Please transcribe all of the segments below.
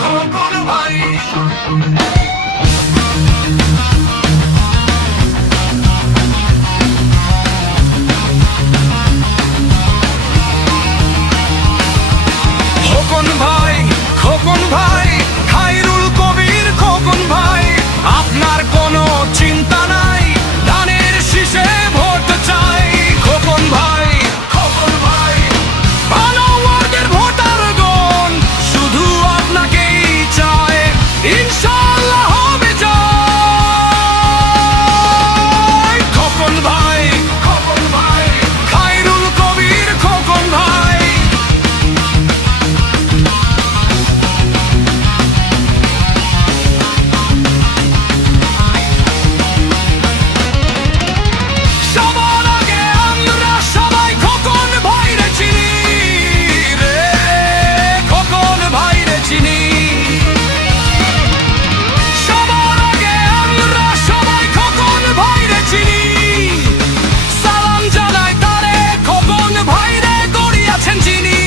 খোকন ভাই খোকন ভাই, খোকন ভাই, খায়রুল কবির খোকন ভাই, আপনার কোনো চিন্তা নাই, ধানের শীষে ভোট চাই। খোকন ভাই, খোকন ভাই, ভালো ওয়ার্ডের ভোটারগণ শুধু আপনাকেই চায়, ইনশাআল্লাহ হবে জয়। খোকন ভাই, খোকন ভাই, খায়রুল কবির খোকন ভাই। সবার আগে আমরা সবাই খোকন ভাইরে চিনি রে, খোকন ভাইরে চিনি। সবার আগে আমরা সবাই খোকন ভাইরে চিনি, সালাম জানাই তারে খোকন ভাইরে গড়িয়াছেন চিনি।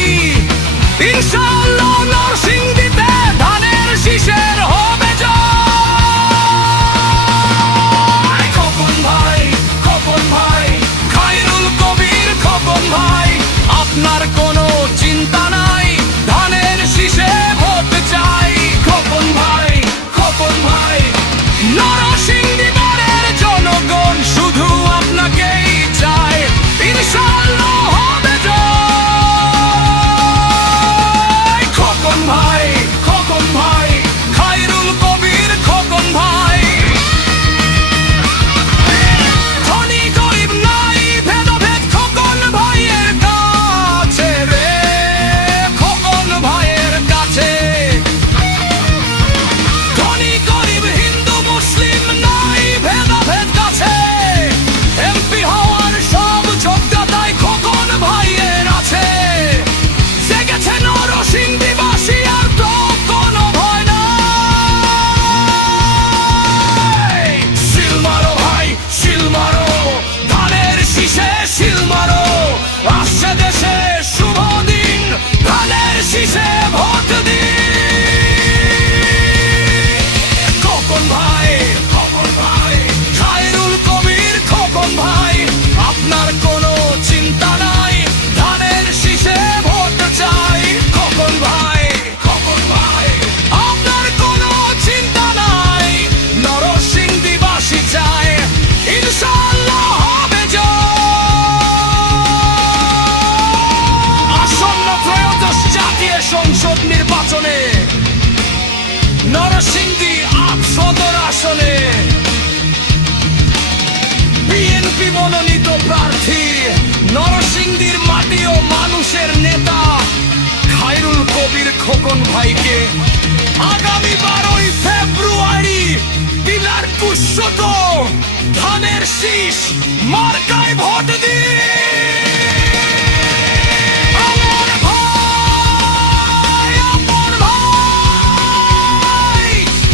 ইনশাআল্লাহ নরসিংদীতে ধানের শীষের হবে জয়। খোকন ভাই, খোকন ভাই, খায়রুল কবির খোকন ভাই, আপনার কোনো চিন্তা নাই, ধানের শীষে ভোট চাই। খোকন ভাই, খোকন ভাই, নরসিংদী বারের জনগণ শুধু আপনাকেই চায়, ইনশাআল্লাহ হবে জয়। খোকন ভাই, খোকন ভাই, খায়রুল কবির খোকন ভাই। ধনী গরিব নাই ভেদাভেদ খোকন ভাইয়ের কাছে রে, খোকন ভাইয়ের কাছে। ধনী গরিব হিন্দু মুসলিম নাই ভেদাভেদ কাছে, এমপি হওয়ার সব যোগ্যতাই খোকন ভাইয়ের আছে। জেগেছে নরসিংদীবাসী আর তো কোনো ভয় নাই। শিল মারো ভাই, শিল মারো, ধানের শীষে শিল মারো, আসছে দেশে শুভ দিন, ধানের শীষে ভোট দিন। খোকন ভাই, খোকন ভাই, খায়রুল কবির খোকন ভাই, আপনার কোনো চিন্তা নাই, ধানের শীষে ভোট চাই। খোকন ভাই, খোকন ভাই, আপনার কোনো চিন্তা নাই, নরসিংদীবাসী চায়, ইনশাআল্লাহ হবে জয়। আসন্ন ত্রয়োদশ জাতীয় সংসদ নির্বাচনে নরসিংদী ৮ সদর আসনে বিএনপি মনোনীত প্রার্থী, নরসিংদীর মাটি ও মানুষের নেতা খায়রুল কবির খোকন ভাইকে আগামী 12ই ফেব্রুয়ারি টিলার কুশত ধানের শীষ মার্কায় ভোট দিন। আমার ভাই, আপন ভাই,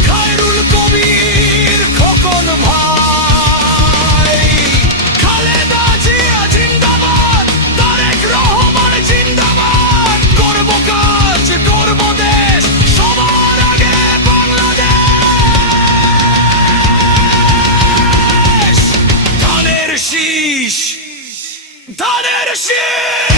খায়রুল কবির খোকন ভাই। খালেদা জিয়া জিন্দাবাদ, তারেক রহমান জিন্দাবাদ, করব কাজ করব দেশ, সবার আগে বাংলাদেশ। ধানের শীষ, ধানের শীষ।